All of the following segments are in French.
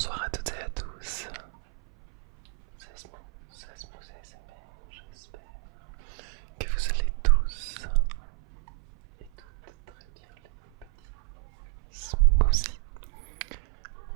Bonsoir à toutes et à tous. C'est Smooth ASMR, j'espère que vous allez tous et toutes très bien les petits smoothies.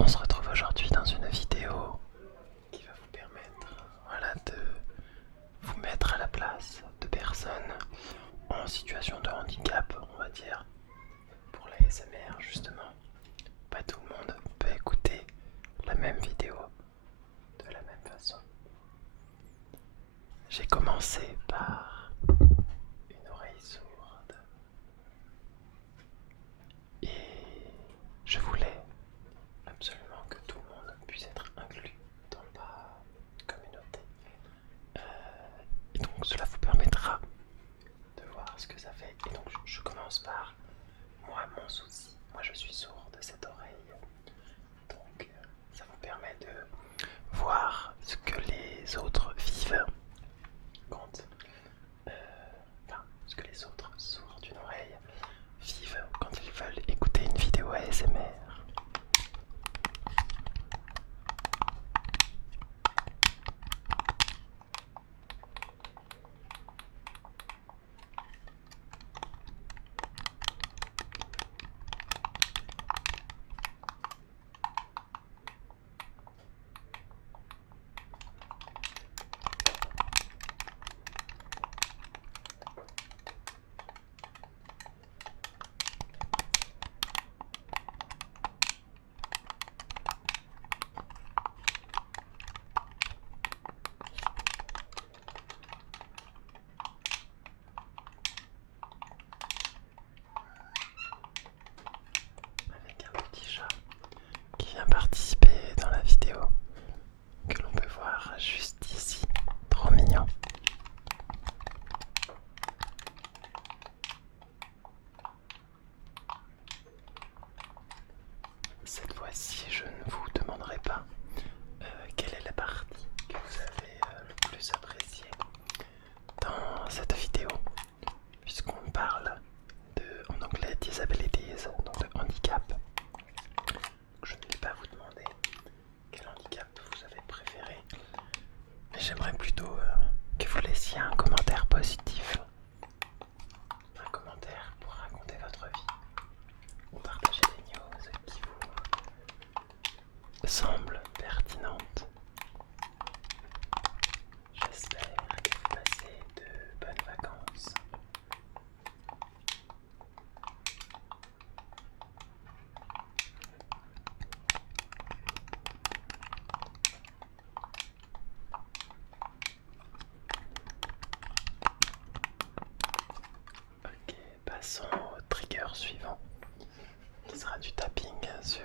On se retrouve aujourd'hui dans une vidéo qui va vous permettre de vous mettre à la place de personnes en situation de handicap, on va dire. Pour la ASMR justement, pas tout le monde peut écouter la même vidéo de la même façon. J'ai commencé par une oreille sourde et je voulais absolument que tout le monde puisse être inclus dans la communauté. Et donc cela vous permettra de voir ce que ça fait. Et donc je commence par moi, mon souci. Moi je suis sourd de cette oreille. Donc ça vous permet de voir ce que les autres vivent quand ce que les autres sourds d'une oreille vivent quand ils veulent écouter une vidéo ASMR. Avec un petit chat qui vient participer dans la vidéo que l'on peut voir juste ici. Trop mignon. Cette fois-ci, je ne vous demanderai pas quelle est la partie que vous avez le plus appréciée dans cette vidéo, puisqu'on parle en anglais disabilities, donc de handicap. Je ne vais pas vous demander quel handicap vous avez préféré, mais j'aimerais plutôt que vous laissiez un commentaire positif, un commentaire pour raconter votre vie ou partager des news qui vous semblent pertinentes. J'espère que vous passez de bonnes vacances. Ok, passons au trigger suivant, qui sera du tapping sur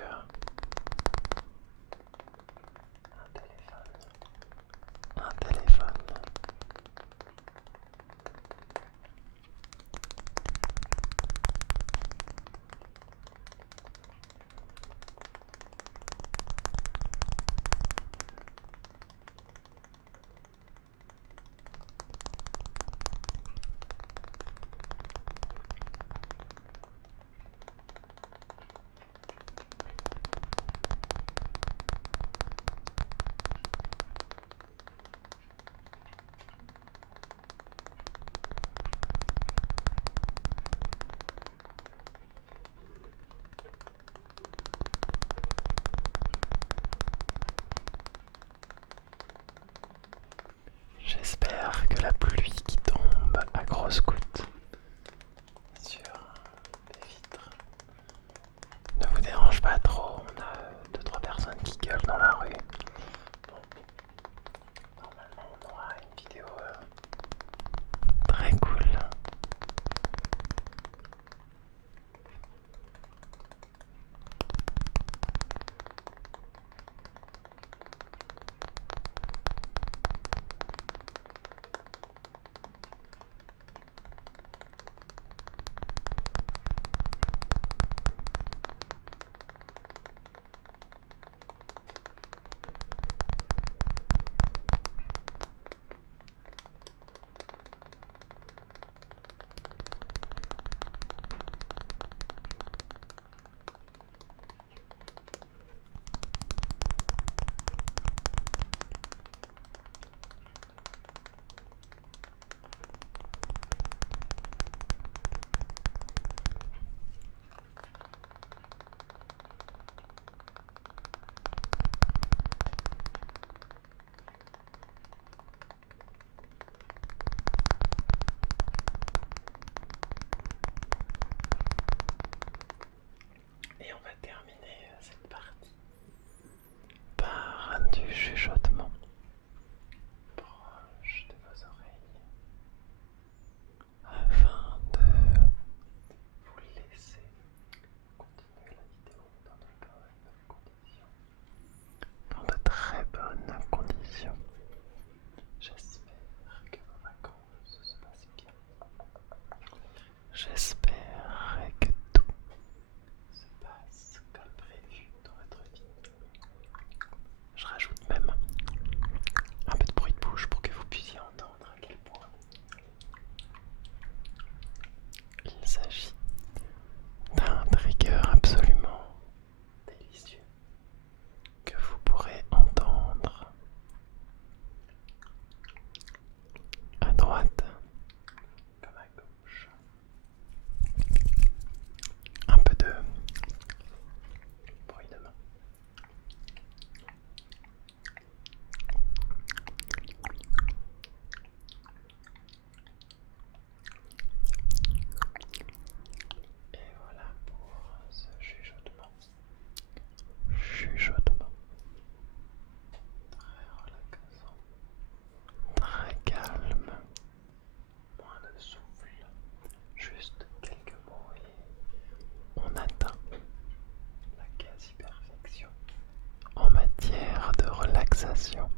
version.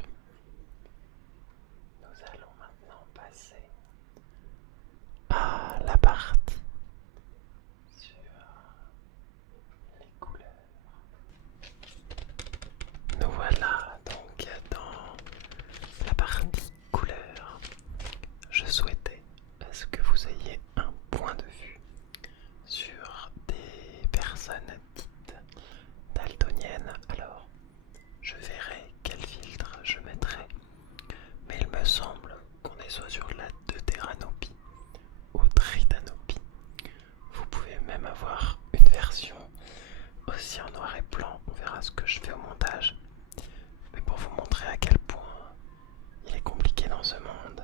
Nous allons maintenant passer à la partie sur les couleurs. Nous voilà donc dans la partie couleurs. Je souhaitais à ce que vous ayez un point de vue sur des personnes dites daltoniennes. Alors, je verrai quel filtre je mettrai, mais il me semble qu'on est soit sur la deutéranopie ou tritanopie. Vous pouvez même avoir une version aussi en noir et blanc, on verra ce que je fais au montage. Mais pour vous montrer à quel point il est compliqué dans ce monde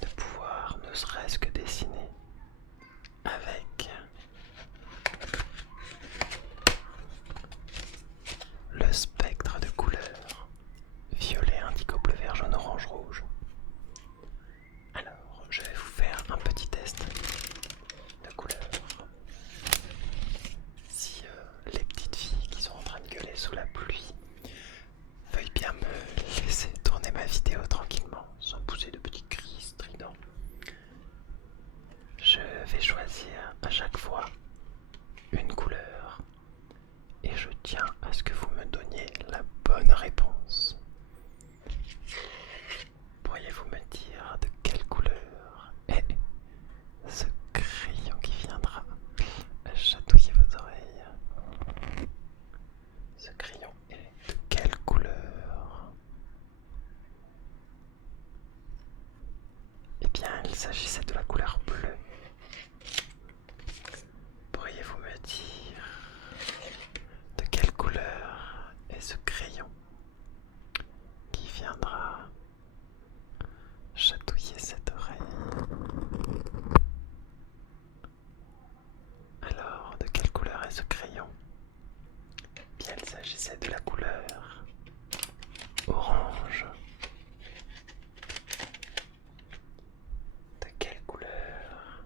de pouvoir ne serait-ce que dessiner avec le spectre de couleurs violet, indigo, bleu, vert, jaune, orange, rouge. Alors, je vais vous faire un petit test de couleurs. Si les petites filles qui sont en train de gueuler sous la pluie veuillent bien me laisser tourner ma vidéo tranquillement, sans pousser de petits cris stridents. Je vais choisir à chaque fois une couleur et je tiens à ce que vous me donniez la bonne réponse. Pourriez-vous me dire de quelle couleur est ce crayon qui viendra chatouiller vos oreilles? Ce crayon est de quelle couleur? Eh bien, il s'agissait de la couleur bleue. Pourriez-vous me dire de quelle couleur est ce crayon qui viendra chatouiller cette oreille? Alors, de quelle couleur est ce crayon? Bien, il s'agissait de la couleur orange. De quelle couleur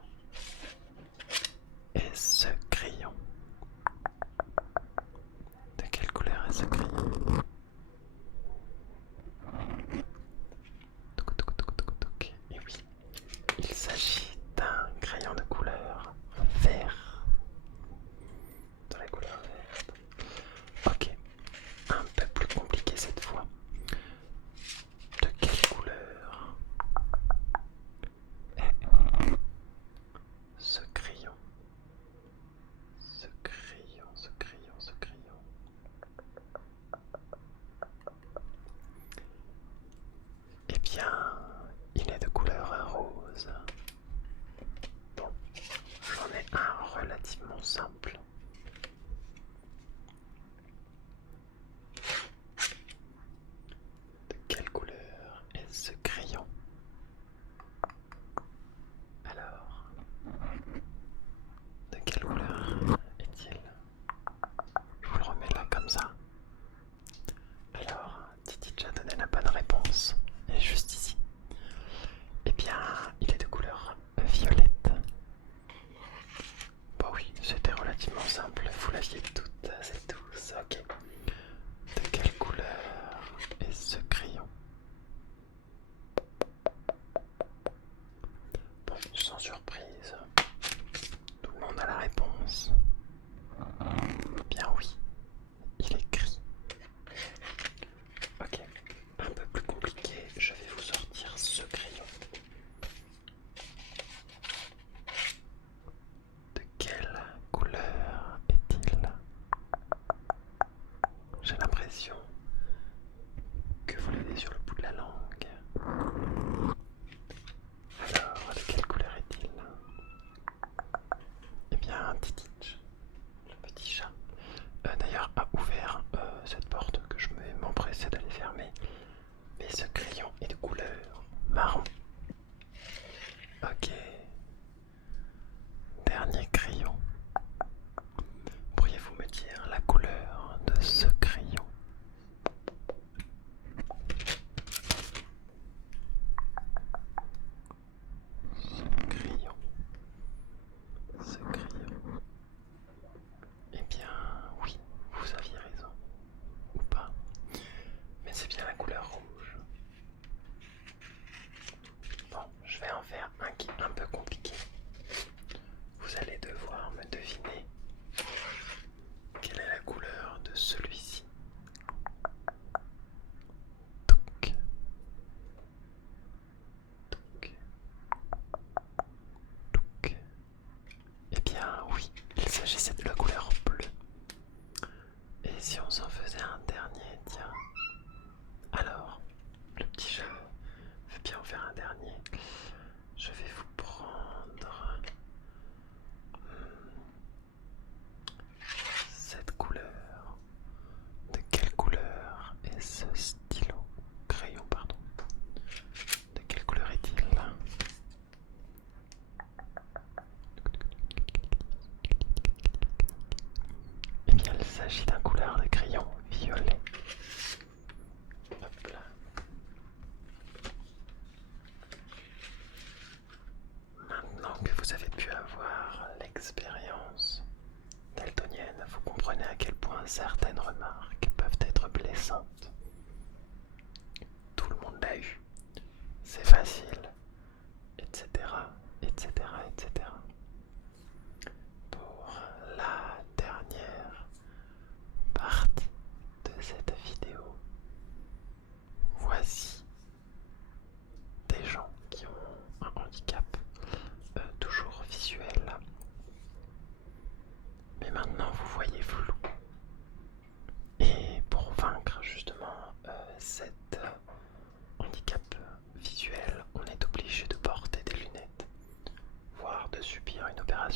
est ce crayon? De quelle couleur est ce crayon? Touc, touc, touc, touc, touc. Et oui, il s'agit d'un crayon de couleur vert. De la couleur verte. Ok, un peu plus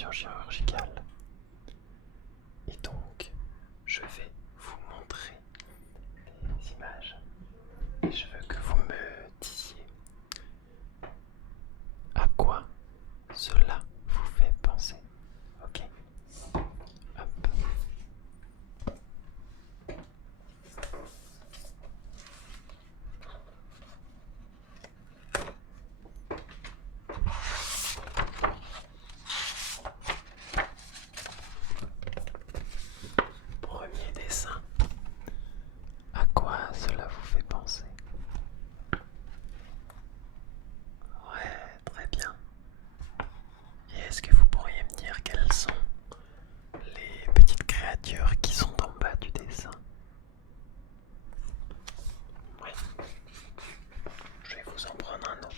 intervention chirurgicale. Et donc, je vais vous montrer les images. Et je veux que vous me disiez à quoi cela vous fait penser. Ok? Hop. Premier dessin. À quoi cela vous fait penser? Ouais, très bien. Et est-ce que vous pourriez me dire quelles sont les petites créatures qui sont en bas du dessin? Ouais. Je vais vous en prendre un autre.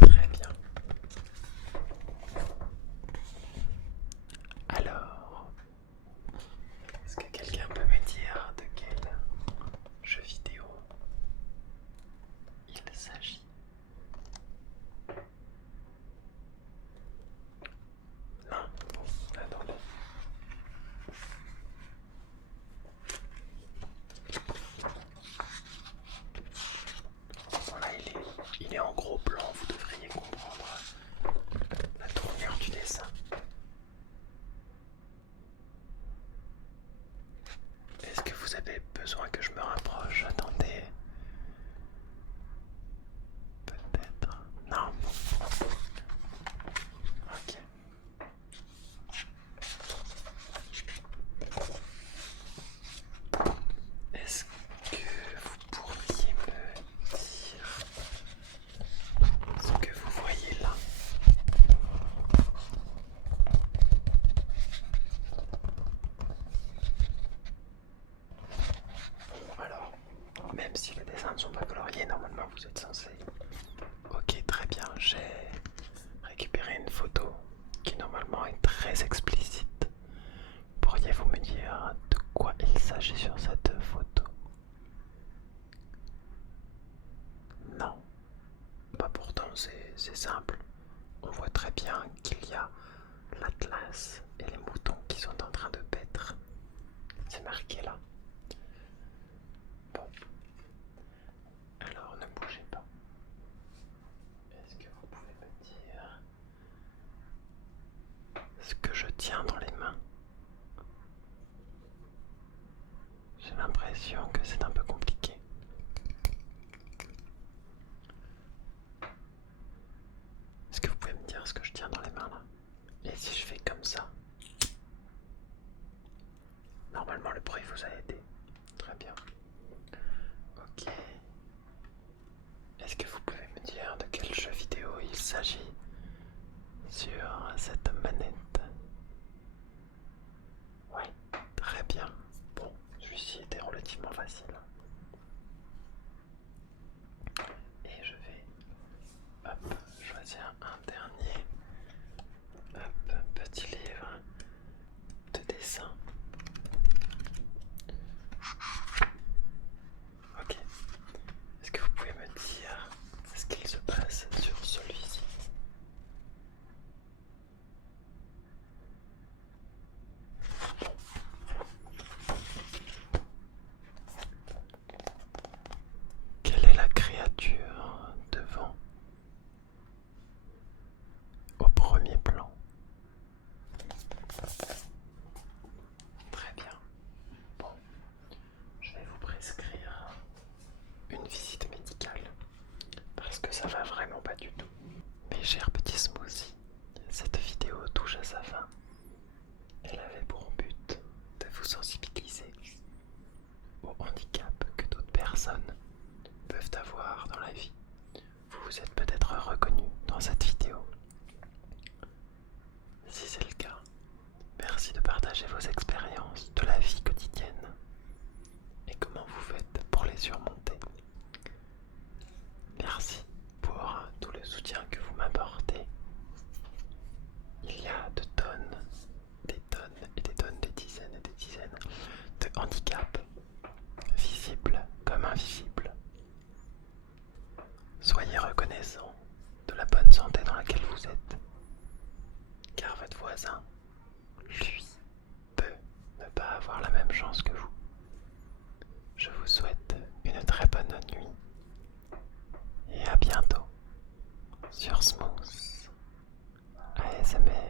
Très bien. Alors, est-ce que quelqu'un peut me dire de quel jeu vidéo il s'agit? Non? Bon, attendez. Voilà, il est en gros plan, vous devriez comprendre la tournure du dessin. Est-ce que vous avez besoin que je me rapproche? Attendez. Peut-être. Non. Ok. Est-ce que vous pourriez me dire ce que vous voyez là? Alors, même si les dessins ne sont pas coloriés, normalement vous êtes censé. Ok, très bien, j'ai récupéré une photo qui normalement est très explicite. Pourriez-vous me dire de quoi il s'agit sur cette photo? Non. Bah pourtant c'est simple. On voit très bien qu'il y a l'atlas et les moutons qui sont en train de paître. C'est marqué là. Bon. Alors ne bougez pas. Est-ce que vous pouvez me dire ce que je tiens dans les mains? J'ai l'impression que c'est un peu compliqué. Est-ce que vous pouvez me dire ce que je tiens dans les mains là? Et si je fais comme ça? Normalement le bruit vous a aidé. Très bien. Ok. Est-ce que vous pouvez me dire de quel jeu vidéo il s'agit sur cette manette? Ouais, très bien. Bon, celui-ci était relativement facile. Et je vais choisir un dernier. Petit livre de dessin. Ok. Est-ce que vous pouvez me dire ce qu'il se passe sur celui-ci? Quelle est la créature devant? Au premier plan. Très bien. Bon, je vais vous prescrire une visite médicale parce que ça va vraiment pas du tout. Mes chers petits smoothies, cette vidéo touche à sa fin. Elle avait pour but de vous sensibiliser au handicap que d'autres personnes peuvent avoir dans la vie. Vous vous êtes peut-être reconnu dans cette vidéo. Si c'est le cas, merci de partager vos expériences de la vie quotidienne et comment vous faites pour les surmonter. Merci pour tout le soutien que vous m'apportez. Il y a de tonnes, des tonnes et des tonnes, des dizaines et des dizaines de handicaps, visibles comme invisibles. Soyez reconnaissants sur Smooth ASMR.